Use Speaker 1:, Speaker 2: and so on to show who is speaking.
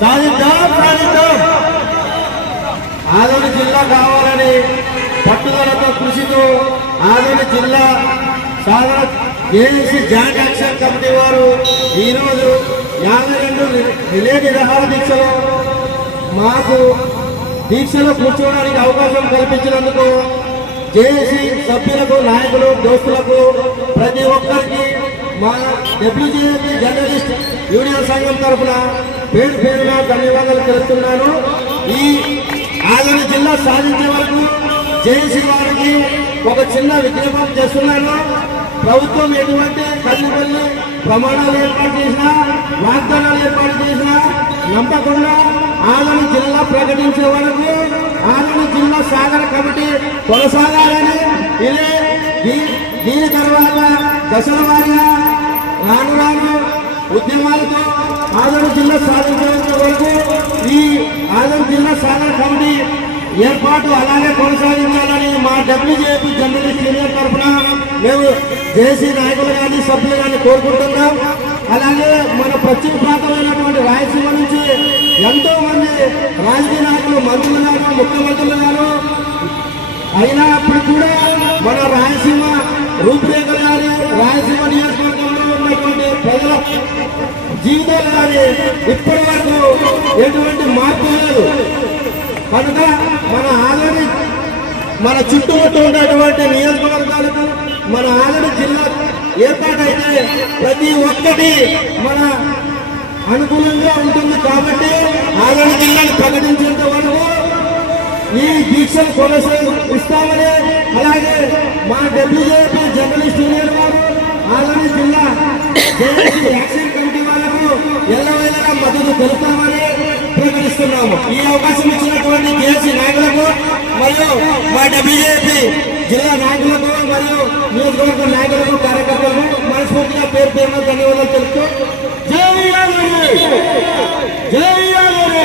Speaker 1: సాధిద్దాం ఆదోని జిల్లా కావాలని పట్టుదలతో కృషితో ఆదోని జిల్లా సాధన ఏజెన్సీ జాయింట్ యాక్షన్ కమిటీ వారు ఈరోజు యాభై రెండు రిలే నిరహార దీక్షలో మాకు దీక్షలో కూర్చోవడానికి అవకాశం కల్పించినందుకు జేఏసీ సభ్యులకు నాయకులు దోస్తులకు ప్రతి ఒక్కరికి మా డబ్ల్యూజేఏపీ జర్నలిస్ట్ యూనియన్ సంఘం తరఫున పేరు పేరుగా ధన్యవాదాలు తెలుస్తున్నాను ఈ ఆదరణ జిల్లా సాధించే వరకు జేఏసీ వారికి ఒక చిన్న విజ్ఞాపం చేస్తున్నాను. ప్రభుత్వం ఎటువంటి తల్లిపల్లి ప్రమాణాలు ఏర్పాటు చేసినా వాగ్దానాలు ఏర్పాటు చేసినా నమ్మకుండా ఆదరణ జిల్లా ప్రకటించే వరకు ఆదరణ జిల్లా సాగర కమిటీ కొనసాగాలని ఇదే దీని తర్వాత దశల వారిగా రాను రాను ఉద్యమాలతో ఆదరణ జిల్లా సాధించేంత వరకు ఈ ఆదరణ జిల్లా సాధన కమిటీ ఏర్పాటు అలాగే కొనసాగించాలని మా డబ్ల్యూజేపీ జర్నలిస్ట్ యూనియన్ తరఫున మేము జేసీ నాయకులు కానీ సభ్యులు కానీ కోరుకుంటున్నాం. అలాగే మన పశ్చిమ ప్రాంతమైనటువంటి రాయలసీమ నుంచి ఎంతో మంది రాజకీయ నాయకులు మంత్రులు గారు ముఖ్యమంత్రులు గాను అయినప్పుడు కూడా మన రాయలసీమ రూపురేఖలు కానీ రాయలసీమ నియోజకవర్గంలో జీవితాలు కానీ ఇప్పటి వరకు ఎటువంటి మార్పు లేదు. కనుక మన ఆల్రెడీ మన చుట్టుముట్టు ఉన్నటువంటి నియోజకవర్గాలకు మన ఆల్రెడీ జిల్లా ఏర్పాటైతే ప్రతి ఒక్కటి మన అనుకూలంగా ఉంటుంది కాబట్టి ఆల్రెడీ జిల్లాను ప్రకటించేంత వరకు ఈ దీక్షను కొనసాగిస్తామని అలాగే మా డబ్ల్యూజేపీ జర్నలిస్ట్ యూనియన్ వారు ఆల్రెడీ జిల్లా జేఏసీ మద్దతు తెలుపుతామని ప్రకటిస్తున్నాము. ఈ అవకాశం ఇచ్చినటువంటి కేసీ నాయకులకు మరియు వాటి బీజేపీ జిల్లా నాయకులకు మరియు నియోజకవర్గ నాయకులకు కార్యకర్తలకు మనస్ఫూర్తిగా పేరు పేరున ధన్యవాదాలు తెలుపుతూ జై జై యాదవ్